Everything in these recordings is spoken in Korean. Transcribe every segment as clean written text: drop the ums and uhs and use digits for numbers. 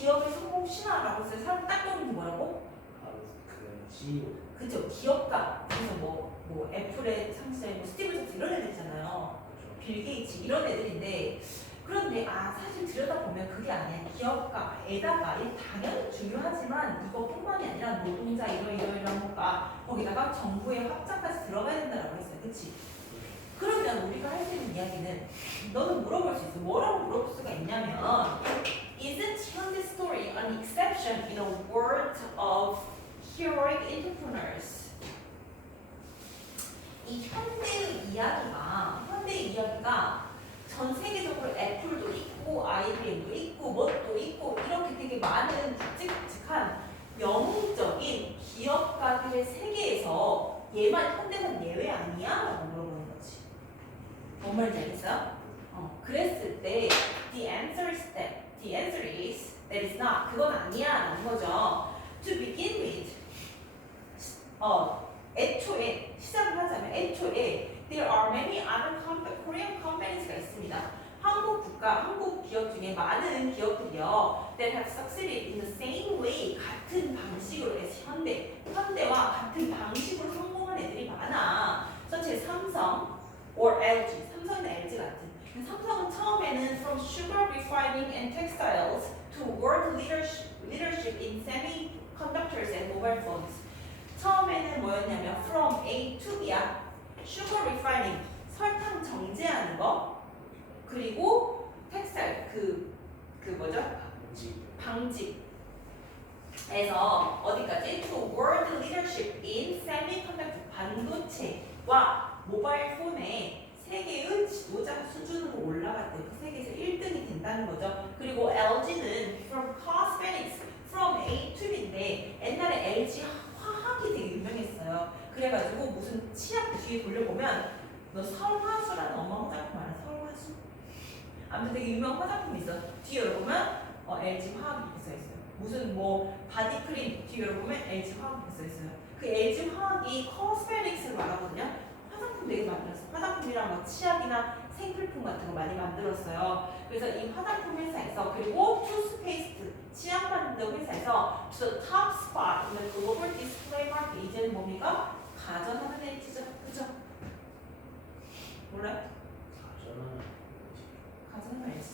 기업의 성공 신화라고 해서 사람 딱 떠오르는 게 뭐라고? 그 CEO. 그죠? 기업가. 그래서 뭐 애플의 창시자 뭐 스티브 잡스 이런 애들 있잖아요. 빌 게이츠 이런 애들인데 그런데 사실 들여다보면 그게 아니야. 기업가에다가 당연히 중요하지만 이것뿐만이 아니라 노동자 이런 것과 거기다가 정부의 확장까지 들어가야 된다라고 했어요. 그치? 그러면 우리가 할 수 있는 이야기는 너는 물어볼 수 있어. 뭐라고 물어볼 수가 있냐면 Isn't 현대 story an exception in a world of heroic entrepreneurs? 이 현대의 이야기가 전 세계적으로 애플도 있고 IBM도 있고 뭣도 있고 이렇게 되게 많은 굵직굵직한 영웅적인 기업가들의 세계에서 얘만 현대는 예외 아니야? 라고 물어보는 거지. 뭔 말인지 알겠어요? 그랬을 때 the answer is that is not. 그건 아니야 라는 거죠. To begin with 애초에 시작을 하자면 there are many other Korean companies가 있습니다. 한국 기업 중에 많은 기업들이요 that have succeeded in the same way 같은 방식으로 해서 현대와 같은 방식으로 성공한 애들이 많아. such as 삼성 or LG. 삼성이나 LG 같은. 삼성은 처음에는 from sugar refining and textiles to world leadership in semiconductors and mobile phones. 처음에는 뭐였냐면 from A to B야. sugar refining 설탕 정제하는 거 그리고 textile 그 뭐죠? 방직에서 어디까지? to world leadership in semiconductor 반도체와 모바일 폰의 세계의 지도자 수준으로 올라갔대. 그 세계에서 1등이 된다는 거죠. 그리고 LG는 from cosmetics from A to B인데 옛날에 LG 화학이 되게 유명했어요. 그래가지고 무슨 치약 뒤에 돌려보면 너 설화수라는 엄마 화장품 알아? 설화수? 아무튼 되게 유명한 화장품이 있어. 뒤에 열어보면 LG 화학이 이렇게 써있어요. 무슨 뭐 바디크림 뒤에 열어보면 LG 화학이 이렇게 써있어요. 그 LG 화학이 코스메틱스를 말하거든요. 화장품 되게 만들었어. 화장품이랑 막 치약이나 생필품 같은 거 많이 만들었어요. 그래서 이 화장품 회사에서 그리고 투스페이스트 치약 만드는 회사에서 the top spot in the global display market. 이제는 뭡니까? 가전하는 LG죠. 그죠? 몰라요? 가전하는 LG.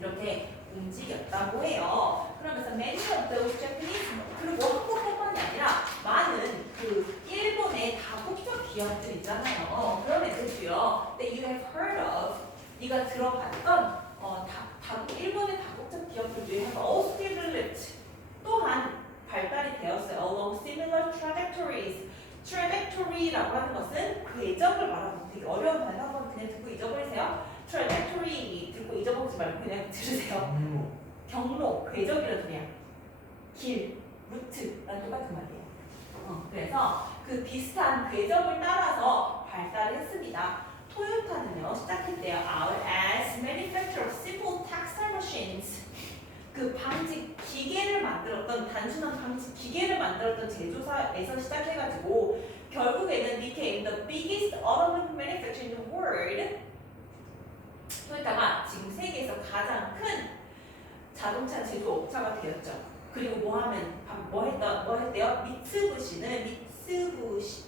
이렇게 움직였다고 해요. 그러면서 many of those Japanese 그리고 한국뿐만이 아니라 많은 그 일본의 다국적 기업들 있잖아요. 그런 애들도요. That you have heard of. 네가 들어봤던 일본의 다국적 기업들 중에 also developed 또한 발달이 되었어요. Along similar trajectories. trajectory라고 하는 것은 궤적을 말하는 되게 어려운 단어 한번 그냥 듣고 잊어버리세요. trajectory 듣고 잊어먹지 말고 그냥 들으세요. 경로, 궤적이라 그냥 길, 루트랑 똑같은 말이에요. 그래서 그 비슷한 궤적을 따라서 발달했습니다. 토요타는요 시작했대요. as manufacturer of simple textile machines. 그 방직 기계를 만들었던 단순한 방직 기계를 만들었던 제조사에서 시작해가지고 결국에는 became the biggest automotive manufacturer in the world. 토요타가 지금 세계에서 가장 큰 자동차 제조업체가 되었죠. 그리고 뭐 했대요?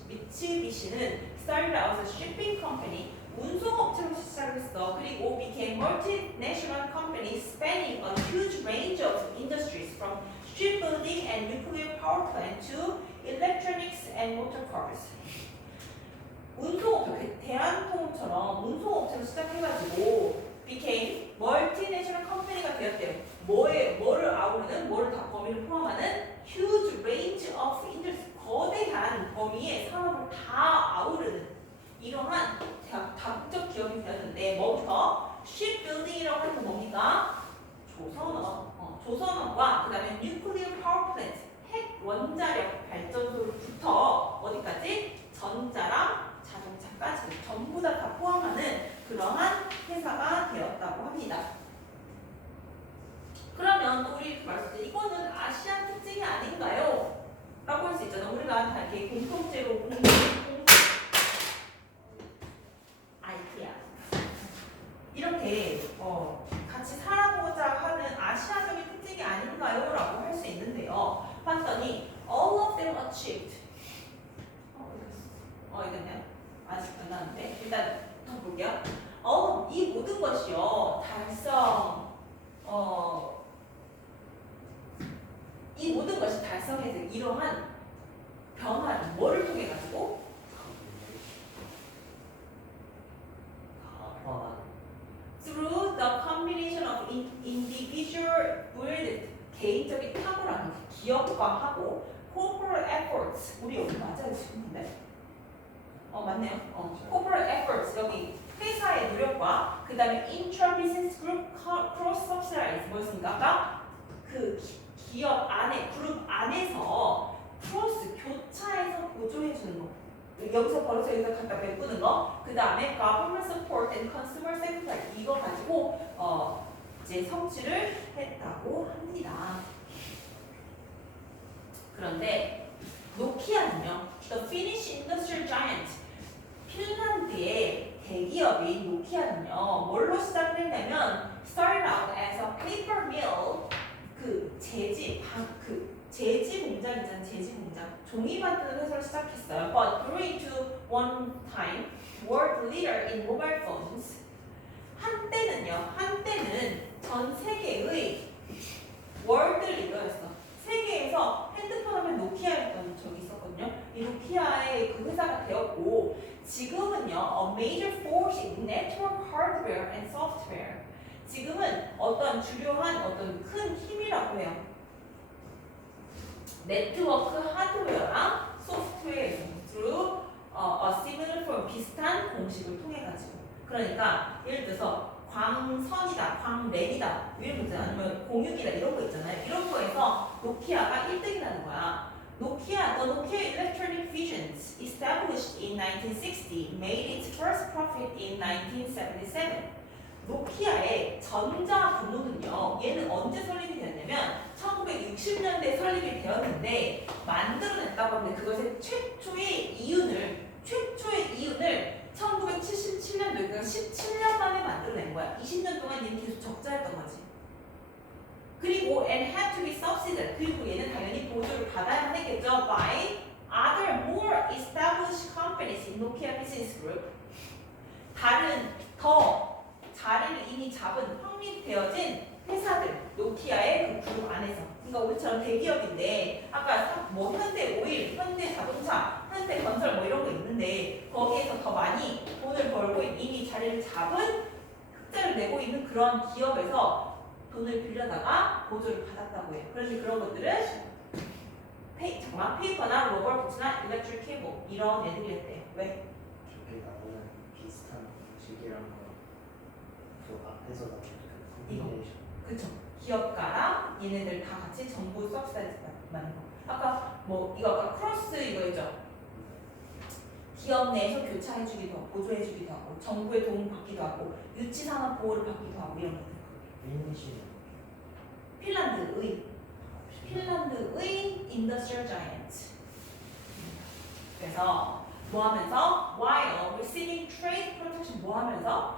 미츠비시는 started out as a shipping company. 운송업체로 시작했어. 그리고 became multinational company spanning a huge range of industries from shipbuilding and nuclear power plant to electronics and motor cars. 운송업체, 대한통운처럼 운송업체로 시작해가지고 became multinational company가 되었대요. 뭐를 아우르는, 뭐를 다 범위를 포함하는 huge range of industries, 거대한 범위의 산업을 다 아우르는 이러한 다국적 기업이 되었는데 뭐부터? shipbuilding이라고 하는 건 뭡니까? 조선업과 그 다음에 nuclear power plant, 핵 원자력 발전소부터 어디까지? 전자랑 자동차까지 전부 다 포함하는 그러한 회사가 되었다고 합니다. 그러면 또 우리 말씀 이거는 아시아 특징이 아닌가요? 라고 할 수 있잖아. 우리가 다 이렇게 공통제로 IT야. 이렇게 같이 살아보자 하는 이 모든 것이 달성해질 이러한 변화를 뭐를 통해 가지고 through the combination of individual build 개인적인 탁월함 기업화하고 corporate efforts 우리 여기 맞아요 지금 근데 맞네요 corporate efforts 여기 회사의 노력과 그 다음에 intra-business group cross-subsidize 뭐였습니까? 아까 그 기업 안에 그룹 안에서 크로스 교차해서 보조해주는 거 여기서 벌어서 여기서 갖다 메꾸는 거 그 다음에 government support and consumer sacrifice 이거 가지고 이제 성취를 했다고 합니다. 그런데 노키아는요, the Finnish industrial giant 핀란드의 대기업인 노키아는요, 뭘로 시작을 했냐면 started out as a paper mill 그 제지 공장 있잖아요. 제지 공장. 종이 만드는 회사를 시작했어요. But grew into one time world leader in mobile phones. 한때는 전 세계의 월드 리더였어. 세계에서 핸드폰 하면 노키아였던 적이 있었거든요. 이 노키아의 그 회사가 되었고 지금은요, a major force in network hardware and software. 지금은 어떤 주요한 어떤 큰 힘이라고 해요. 네트워크 하드웨어랑 소프트웨어 through a similar form 비슷한 공식을 통해 가지고 그러니까 예를 들어서 광선이다, 광랜이다 이런 거 있잖아요. 아니면 공유기다 이런 거 있잖아요. 이런 거에서 노키아가 1등이라는 거야. The Nokia Electronic Visions established in 1960 made its first profit in 1977. 노키아의 전자 부문은요, 얘는 언제 설립이 되었냐면 1960년대에 설립이 되었는데 만들어냈다고 하는데 그것의 최초의 이윤을 1977년도 그러니까 17년 만에 만들어낸 거야. 20년 동안 얘는 계속 적자였던 거지. 그리고 and had to be subsidized. 그리고 얘는 당연히 보조를 받아야만 했겠죠. by other more established companies in Nokia Business Group. 다른 더 자리를 이미 잡은 확립되어진 회사들, 노키아의 그 그룹 안에서. 그러니까 우리처럼 대기업인데 아까 뭐 현대오일, 현대자동차, 현대건설 뭐 이런 거 있는데 거기에서 더 많이 돈을 벌고 이미 자리를 잡은 흑자를 내고 있는 그런 기업에서 돈을 빌려다가 보조를 받았다고 해요. 그런데 그런 것들은 페이퍼나 로벌 부츠나 일렉트릭 케이블 이런 애들이었대요. 왜? 저게 나오는 비슷한 방식이란 거그 앞에서 나오는 그 이거. 컴비네이션. 그쵸. 기업가랑 얘네들 다 같이 정부 서비스 받는 거. 아까 뭐 이거 아까 크로스 이거죠. 기업 내에서 교차해주기도 하고 보조해주기도 하고 정부의 도움 받기도 하고 유치산업 보호를 받기도 하고 이런 것들. 핀니시는 핀란드의 인더스트리얼 자이언트. 그래서 뭐 하면서 while receiving trade protection 뭐 하면서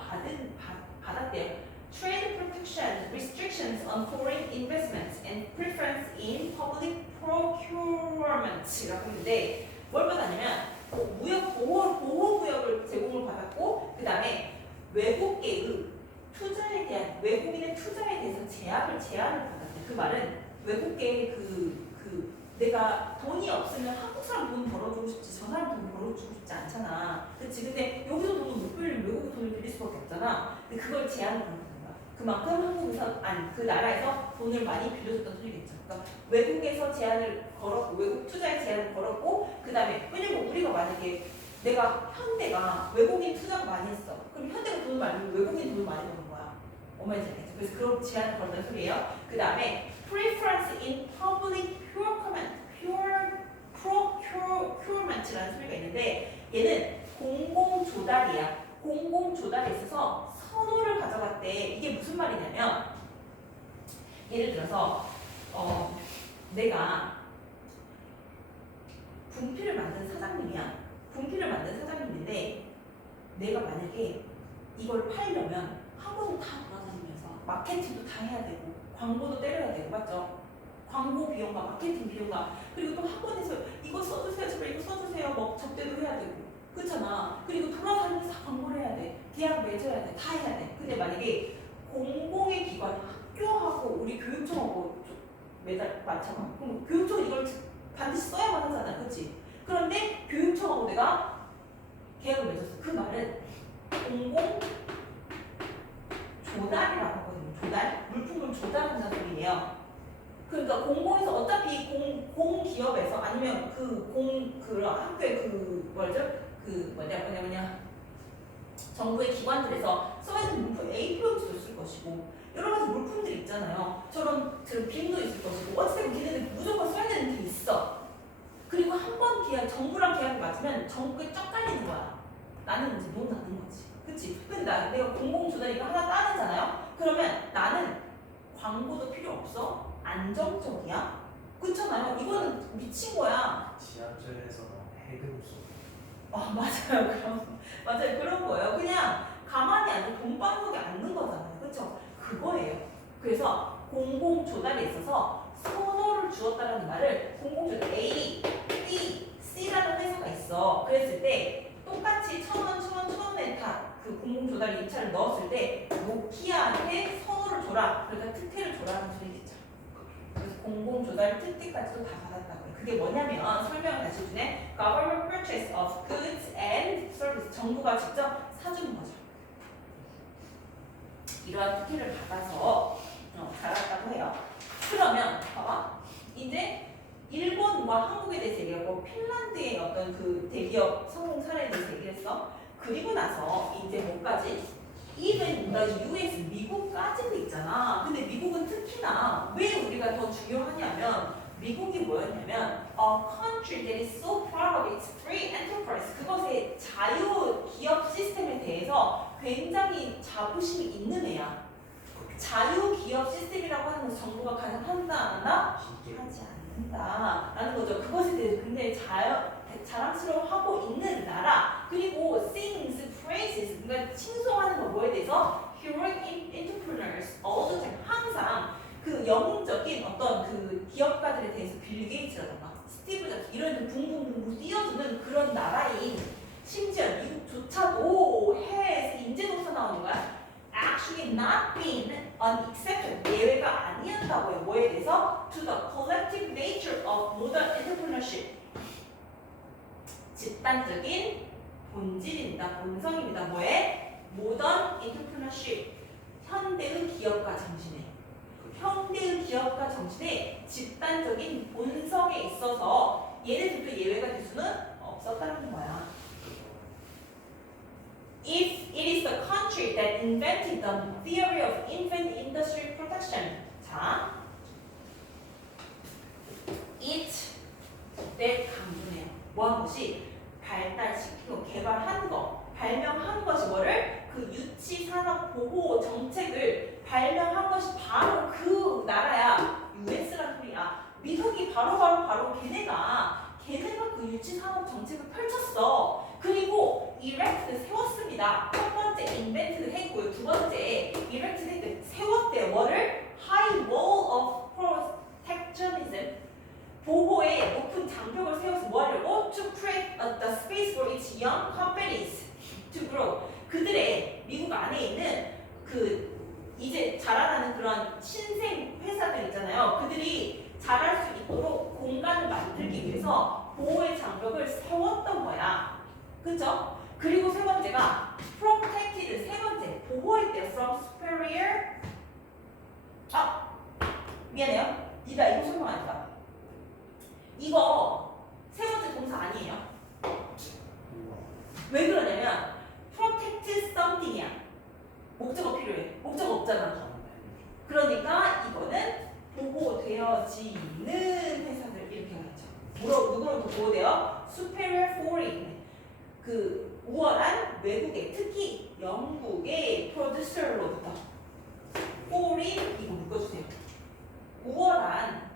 받았대요. Trade protection restrictions on foreign investments and preference in public procurement이라고 했는데 뭘 받았냐면 무역 보호 구역을 제공을 받았고 그 다음에 외국계의 투자에 대한 외국인의 투자에 대해서 제한을 받았대. 그 말은 외국계의 내가 돈이 없으면 한국 사람 돈 벌어주고 싶지 저 사람 돈 벌어주고 싶지 않잖아. 그렇지? 근데 여기서 돈을 못 빌리면 외국에 돈을 빌릴 수밖에 없잖아. 근데 그걸 제한을 받는 거야. 그만큼 한국에서 그 나라에서 돈을 많이 빌려줬던 소리겠죠. 그러니까 외국에서 제한을 걸었고 외국 투자에 제한을 걸었고 그 다음에 왜냐면 우리가 만약에 현대가 외국인 투자가 많이 했어. 그럼 현대가 돈을 많이 벌고 외국인 돈을 많이 버는 거야. 얼마인지 알겠죠? 그래서 그런 제한을 걸었다는 소리예요. 그 다음에 preference in public procurement라는 소리가 있는데 얘는 공공조달이야. 공공조달에 있어서 선호를 가져갔대. 이게 무슨 말이냐면 예를 들어서 내가 분필을 만든 사장님이야. 분필을 만든 사장님인데 내가 만약에 이걸 팔려면 학원을 다 돌아다니면서 마케팅도 다 해야 되고 광고도 때려야 되고 맞죠? 광고 비용과 마케팅 비용과 그리고 또 학원에서 이거 써주세요 제발 이거 써주세요 뭐 접대도 해야 되고 그렇잖아. 그리고 돌아다니면서 다 광고를 해야 돼. 계약 맺어야 돼. 다 해야 돼. 근데 만약에 공공의 기관 학교하고 우리 교육청하고 매달 많잖아. 그럼 교육청은 이걸 반드시 써야만 하잖아. 그렇지? 그런데 교육청하고 내가 계약을 맺었어. 그 말은 공공 조달이라고 하거든요. 조달? 물품을 조달한다는 소리예요. 그러니까 공공에서 어차피 공기업에서 아니면 그 학교의 뭐냐 정부의 기관들에서 써있는 물품 A4용지도 있을 것이고 여러 가지 물품들이 있잖아요. 저런 빈도 있을 것이고 어쨌든 걔네들 무조건 써야 되는 게 있어. 그리고 한 번 정부랑 계약을 맞으면 정부에 쫙 깔리는 거야. 나는 이제 돈 나는 거지. 그치? 근데 내가 공공조달 이거 하나 따내잖아요? 그러면 나는 광고도 필요 없어? 안정적이야? 그렇잖아요. 이거는 미친 거야. 지하철에서 해금소. 맞아요. 맞아요. 그런 거예요. 그냥 가만히 앉아 돈방석에 앉는 거잖아요. 그렇죠? 그거예요. 그래서 공공조달에 있어서 선호를 주었다는 말을 공공조달 A, B, C라는 회사가 있어. 그랬을 때 똑같이 1,000원에 다 그 공공조달 입찰을 넣었을 때 노키아한테 선호를 줘라. 그러니까 특혜를 줘라는 소리겠죠. 그래서 공공조달 특혜까지도 다 받았다고요. 그게 뭐냐면 설명을 다시 주네. Government purchase of goods and service. 정부가 직접 사주는 거죠. 이러한 특혜를 받아서 잘했다고 해요. 그러면 봐봐. 이제 일본과 한국에 대해서 얘기하고 핀란드의 어떤 그 대기업 성공 사례에 대해서 얘기했어. 그리고 나서 이제 뭐까지? Even the US, 미국까지도 있잖아. 근데 미국은 특히나 왜 우리가 더 중요하냐면 미국이 뭐였냐면 a country that is so proud of its free enterprise. 그것의 자유 기업 시스템에 대해서 굉장히 자부심이 있는 애야. 자유 기업 시스템이라고 하는 것을 정부가 가장 한다 안 한다? 하지 않는다라는 거죠. 그것에 대해서 굉장히 자랑스러워하고 있는 나라. 그리고 sings praises, 그러니까 칭송하는 거 뭐에 대해서 heroic entrepreneurs all the time. 항상 그 영웅적인 어떤 그 기업가들에 대해서 빌 게이츠라던가 스티브 잡스 이런 애들 붕붕붕붕 띄워주는 그런 나라인 심지어 미국조차도 해외에서 인재동사 나오는 거야. Actually not been an exception. 예외가 아니었다고요. 뭐에 대해서? To the collective nature of modern entrepreneurship. 집단적인 본질입니다. 본성입니다. 뭐에? modern entrepreneurship. 현대의 기업가 정신에. 현대의 기업가 정신의 집단적인 본성에 있어서 얘네들도 예외가 될 수는 없었다는 거야. If it is the country that invented the theory of infant industry protection. 자, it that 강조네요. 뭐한 것이 발달시키고 개발한 거, 발명한 것이 뭐를? 그 유치산업 보호 정책을 발명한 것이 바로 그 나라야. US란 소리야. 미국이 바로 걔네가 그 유치산업 정책을 펼쳤어. 그리고 erected 세웠습니다. 첫 번째 invented 했고요. 두 번째 erected 했고 세웠대요. 뭐를? high wall of protectionism. 보호의 높은 장벽을 세워서 뭐 하려고? To create the space for its young companies to grow. 그들의 미국 안에 있는 그 이제 자라나는 그런 신생 회사들 있잖아요. 그들이 자랄 수 있도록 공간을 만들기 위해서 보호의 장벽을 세웠던 거야. 그쵸? 그리고 세 번째가 protected. 세 번째 보호했대요. From superior. 미안해요. 이거 설명 안 했다. 이거 세 번째 동사 아니에요. 왜 그러냐면 protect something이야. 목적어 필요해. 목적어 없잖아. 그러니까 이거는 보호되어지는 회사들 이렇게 하겠죠. 누구로부터 보호돼요? superior foreign. 그 우월한 외국의 특히 영국의 프로듀서로부터. foreign 이거 묶어주세요. 우월한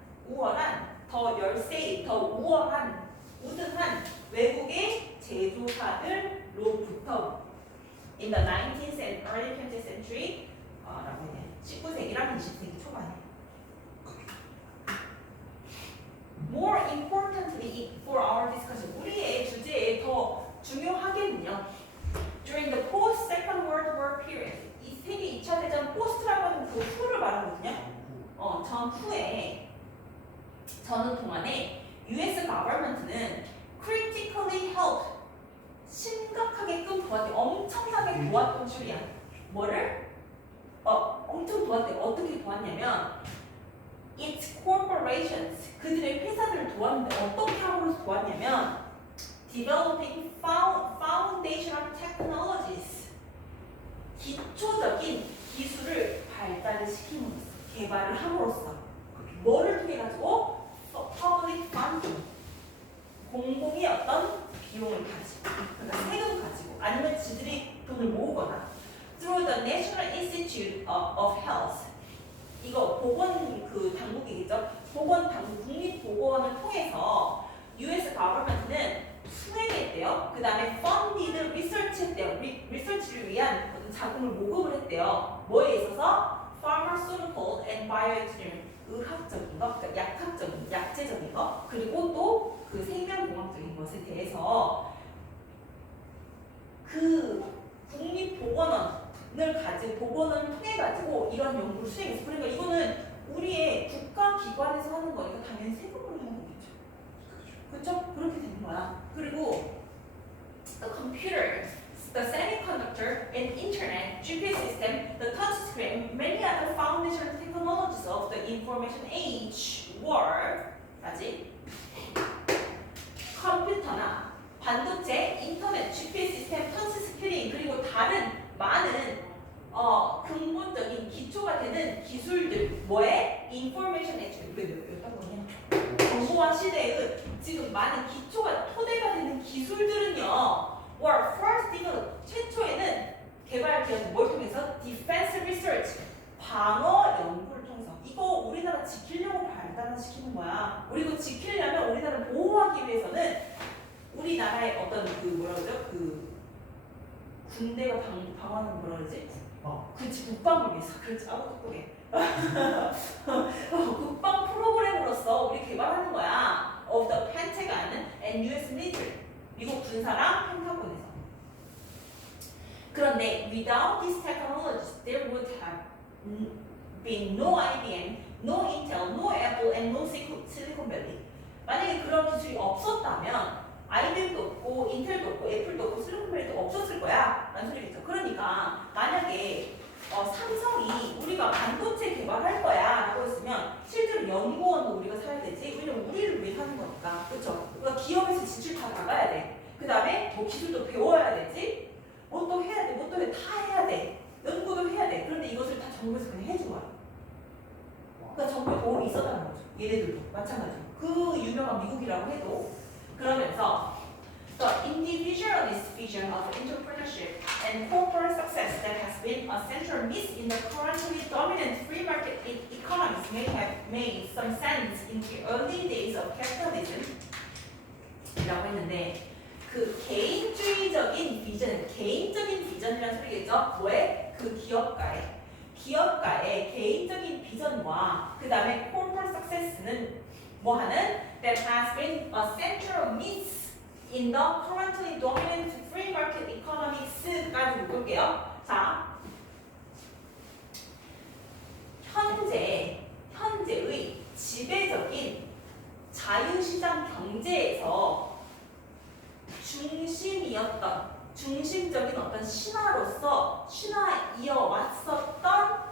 더 열세 더 우월한 우등한 외국의 제조사들로부터 in the 19th and early 20th century 라고 했네. 19세기랑 20세기 초반에. More importantly for our discussion, 우리의 주제에 더 중요하게는요. During the post-Second World War period, 이 세계 2차 대전 포스트라고 하는 그 후를 말하거든요. 전후에 저는 동안에 US government는 critically help 심각하게끔 도왔대. 엄청나게 도왔던 줄이야. 뭐를? 엄청 도왔대. 어떻게 도왔냐면 its corporations 그들의 회사들을 도왔는데 어떻게 하고서 도왔냐면 developing foundational technologies 기초적인 기술을 발달을 시킴으로써 개발을 함으로써 뭐를 통해 가지고 public funding 공공의 어떤 비용을 가지고 그러니까 세금 가지고 아니면 지들이 돈을 모으거나 through the National Institute of Health 이거 보건 그 당국이겠죠. 보건 당국 국립보건을 통해서 US government는 수행했대요. 그 다음에 funded research했대요. 리서치를 위한 어떤 자금을 모금을 했대요. 뭐에 있어서 pharmaceutical and bioengineering 의학적인 거, 그러니까 약학적인, 약제적인 거, 그리고 또 그 생명공학적인 것에 대해서 그 국립보건원을 가지고 보건을 통해 가지고 이런 연구를 수행했어. 그러니까 이거는 우리의 국가기관에서 하는 거니까 당연히 세금으로 하는 거겠죠. 그렇죠? 그렇게 되는 거야. 그리고 the computer, the semiconductor and internet, GPS system, the touchscreen, many other foundational technologies of the information age were 아직 컴퓨터나 반도체, 인터넷, GPS 시스템, 터치스크린 그리고 다른 많은 근본적인 기초가 되는 기술들 뭐에? 인포메이션 엑스플로이드 정보화 시대의 지금 많은 기초가 토대가 되는 기술들은요 were first developed 최초에는 개발되었는 뭘 통해서? Defense research 방어 연구를 통해서 이거 우리나라 지키려고 발달시키는 거야. 우리가 지키려면 우리나라를 보호하기 위해서는 우리나라의 어떤 그 뭐라 그러죠? 그 군대가 방어하는 뭐라 그러지? 그렇지 국방을 위해서 그렇지 아무것도 모르게 국방 프로그램으로서 우리 개발하는 거야. Of the Pentagon and US military 미국 군사랑 펜타곤에서. 그런데 without these technologies there would have been no IBM, no Intel, no Apple, and no Silicon Valley. 만약에 그런 기술이 없었다면 IBM도 없고 인텔도 없고 애플도 없고 실리콘밸리도 없었을 거야 라는 소리겠죠. 그러니까 만약에 삼성이 우리가 반도체 개발할 거야 라고 했으면 실제로 연구원도 우리가 사야 되지. 왜냐면 우리를 위해 사는 거니까. 그렇죠? 우리가 기업에서 지출 다 나가야 돼. 그 다음에 뭐 기술도 배워야 되지. 뭐 또 해야 돼. 뭐 또 다 해야 돼. 연구도 해야 돼. 그런데 이것을 다 정부에서 그냥 해준 거야. 그러니까 정부의 도움이 있었다는 거죠. 얘네들도 마찬가지로. 그 유명한 미국이라고 해도 그러면서 the individualist vision of entrepreneurship and corporate success that has been a central myth in the currently dominant free market economies may have made some sense in the early days of capitalism 라고 했는데 그 개인적인 비전이라는 소리겠죠? 뭐에? 그 기업가의 개인적인 비전과 그 다음에 corporate success는 뭐 하는? That has been a central myth in the currently dominant free market economics까지 묶을게요. 자, 현재의 지배적인 자유시장 경제에서 중심적인 어떤 신화 이어왔었던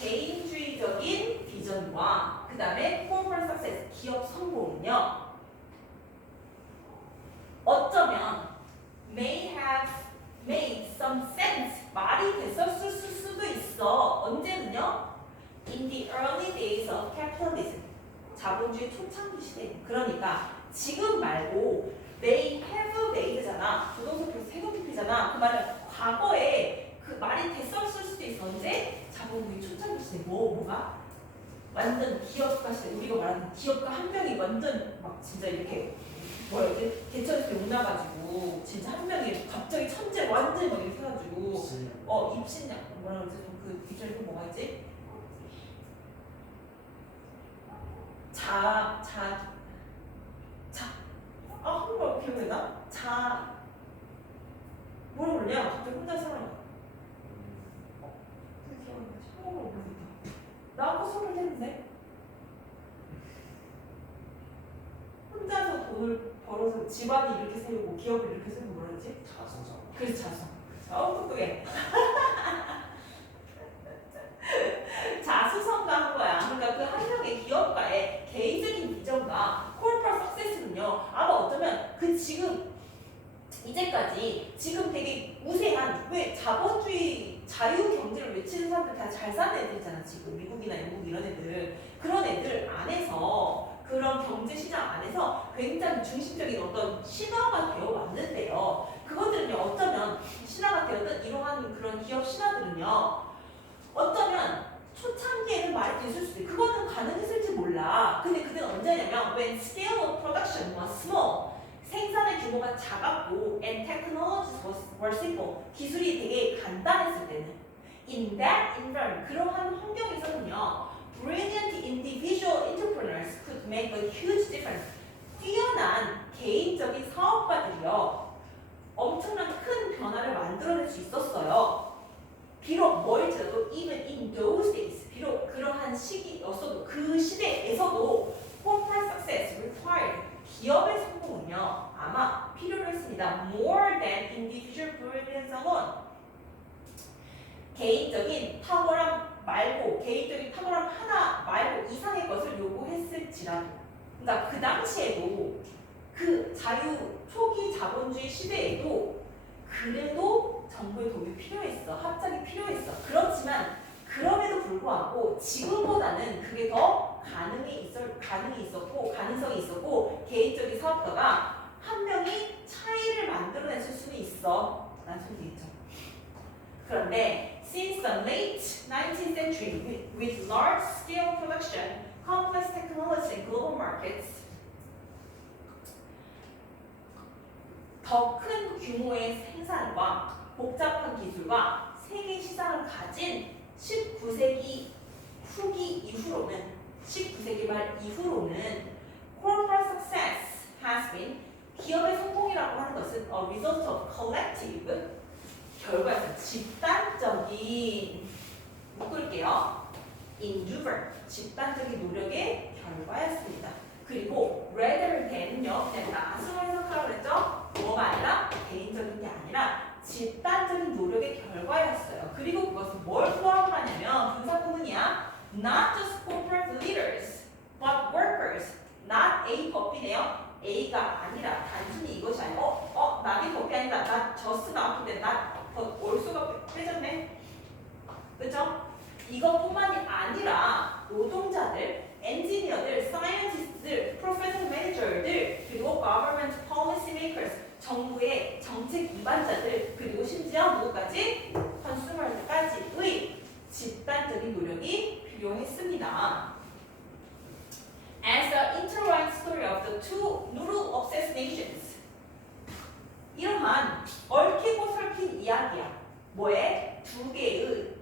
개인주의적인 비전과 그 다음에 corporate success, 기업 성공은요 어쩌면 may have made some sense, 말이 됐었을 수도 있어. 언제는요? In the early days of capitalism, 자본주의 초창기 시대. 그러니까 지금 말고 may have made잖아. 부동산표에서 세금 기피잖아. 그 말은 과거에 그 말이 됐었을 수도 있어. 언제? 자본주의 초창기 시대. 뭐가? 완전 기업가 시대. 우리가 말하는 기업가 한 명이 완전 막 진짜 이렇게 뭐야 이게 개천에서 욕 나가지고 진짜 한 명이 갑자기 천재 완전히 막 이렇게 해가지고 입신양 뭐라 그러지? 그 입장에 또 뭐가 있지? 한국말 기억이 나? 뭐라 그러냐? 갑자기 혼자 살아가. 한국말 모르겠다. 나 아까 수업을 했는데 돈을 벌어서 집안이 이렇게 세우고 기업을 이렇게 세우고 뭐라지? 자수성. 그래서 자성. 똑똑해. 자수성가 한 거야. 그러니까 그 한 명의 기업가의 개인적인 비전과 corporate success는요. 아마 어쩌면 그 지금 이제까지 지금 되게 우세한 왜 자본주의 자유 경제를 외치는 사람들 다 잘 사는 애들이잖아. 지금 미국이나 영국 이런 애들 그런 애들 안에서 그런 경제 시장 안에서 굉장히 중심적인 어떤 신화가 되어 왔는데요. 그것들은요 어쩌면 신화가 되었던 이러한 그런 기업 신화들은요 어쩌면 초창기에는 말이 됐을 수도 있고 그거는 가능했을지 몰라. 근데 그때는 언제냐면 when scale of production was small 생산의 규모가 작았고 and technologies were simple 기술이 되게 간단했을 때는 in that environment 그러한 환경에서는요 brilliant individual entrepreneurs could make a huge difference 뛰어난 개인적인 사업가들이요 엄청난 큰 변화를 만들어낼 수 있었어요. 비록 멀지라도 even in those days 비록 그러한 시기였어도 그 시대에서도 corporate success required 기업의 성공은요 아마 필요로 했습니다. more than individual brilliance alone 개인적인 탁월함 말고 개인적인 탁월함 하나 말고 이상의 것을 요구했을지라도 그러니까 그 당시에도 그 자유 초기 자본주의 시대에도 그래도 정부의 도움이 필요했어. 합작이 필요했어. 그렇지만 그럼에도 불구하고 지금보다는 그게 더 가능성이 있었고 개인적인 사업가가 한 명이 차이를 만들어냈을 수는 있어. 라는 소리겠죠. 그런데 since the late 19th century with large-scale production, complex technology and global markets 더 큰 규모의 생산과 복잡한 기술과 세계 시장을 가진 19세기 후기 이후로는 19세기 말 이후로는 corporate success has been 기업의 성공이라고 하는 것은 a result of collective 결과에서 집단적인 묶을게요. endeavor 집단적인 노력의 결과였습니다. 그리고 rather than은요 그냥 나수로 해석하라고 그랬죠. 뭐가 아니라 개인적인 게 아니라 집단적인 노력의 결과였어요. 그리고 그것은 뭘 포함을 하냐면 분사구문이야. Not just corporate leaders, but workers. Not A 버피네요. A가 아니라 단순히 이것이 아니고 나비 버피 아니다. 나 저스 나왔는데 나 올수가 빼졌네. 그죠? 이것뿐만이 아니라 노동자들, 엔지니어들, 사이언티스트들, 프로페셔널 매니저들, 그리고 government policy makers, 정부의 정책 위반자들, 그리고 심지어 누구까지? 컨슈머까지의 집단적인 노력이 필요했습니다. As the intertwined story of the two noodle-obsessed nations 이러한 얽히고 설킨 이야기야. 뭐에? 두 개의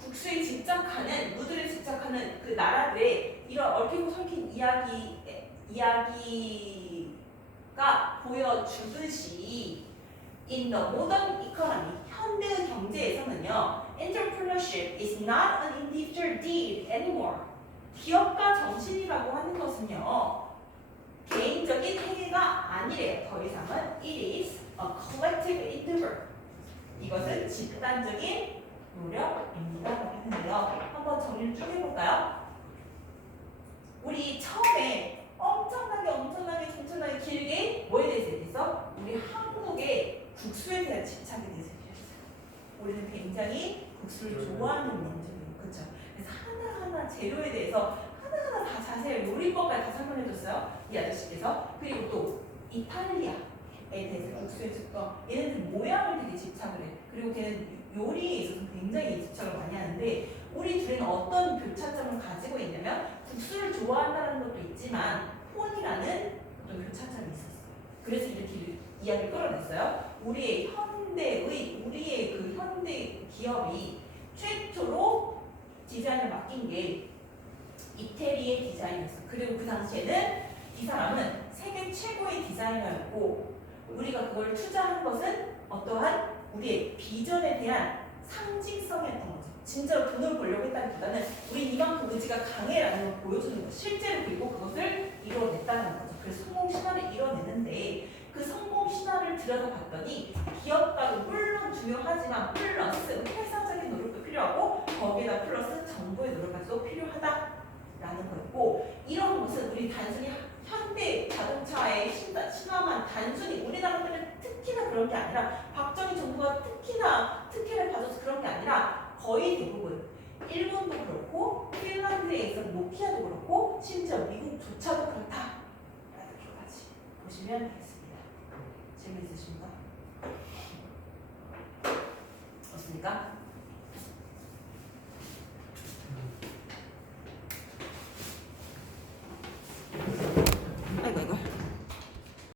국수에 집착하는, 누들에 집착하는 그 나라들의 이런 얽히고 설킨 이야기가 보여주듯이 in the modern economy, 현대의 경제에서는요, entrepreneurship is not an individual deed anymore. 기업가 정신이라고 하는 것은요, 개인적인 행위가 아니래요. 더 이상은 it is a collective endeavor. 이것은 집단적인 노력입니다. 했는데요. 한번 정리를 쭉 해볼까요? 우리 처음에 엄청나게 길게 뭐에 대해서 얘기했어? 우리 한국의 국수에 대한 집착에 대해서 얘기했어요. 우리는 굉장히 국수를 좋아하는 민족이에요. 그렇죠? 그래서 하나하나 재료에 대해서 하나하나 다 자세히 요리법까지 다 설명해줬어요. 이 아저씨께서. 그리고 또 이탈리아에 대해서 국수에 얘네들 모양을 되게 집착을 해. 그리고 걔는 요리에 있어서 굉장히 집착을 많이 하는데 우리 둘은 어떤 교차점을 가지고 있냐면 국수를 좋아한다는 것도 있지만 폰이라는 어떤 교차점이 있었어요. 그래서 이렇게 이야기를 끌어냈어요. 우리의 그 현대 기업이 최초로 디자인을 맡긴 게 이태리의 디자이너였어. 그리고 그 당시에는 이 사람은 세계 최고의 디자이너였고 우리가 그걸 투자한 것은 어떠한 우리의 비전에 대한 상징성이었던 거죠. 진짜로 돈을 벌려고 했다기보다는 우리 이만큼 의지가 강해라는 걸 보여주는 거. 실제로 그리고 그것을 이뤄냈다는 거죠. 그래서 성공 신화를 이뤄내는데 그 성공 신화를 들여다봤더니 기업가도 물론 중요하지만 플러스 회사적인 노력도 필요하고 거기에다 플러스 정부의 노력까지도 필요하다라는 거였고 이런 것은 우리 단순히 현대 자동차의 신화만 단순히 우리나라 때문에 특히나 그런 게 아니라 박정희 정부가 특히나 특혜를 받아서 그런 게 아니라 거의 대부분 일본도 그렇고 핀란드에 있어 노키아도 그렇고 심지어 미국조차도 그렇다라는 것까지 보시면 되겠습니다. 질문 있으십니까? 없습니까?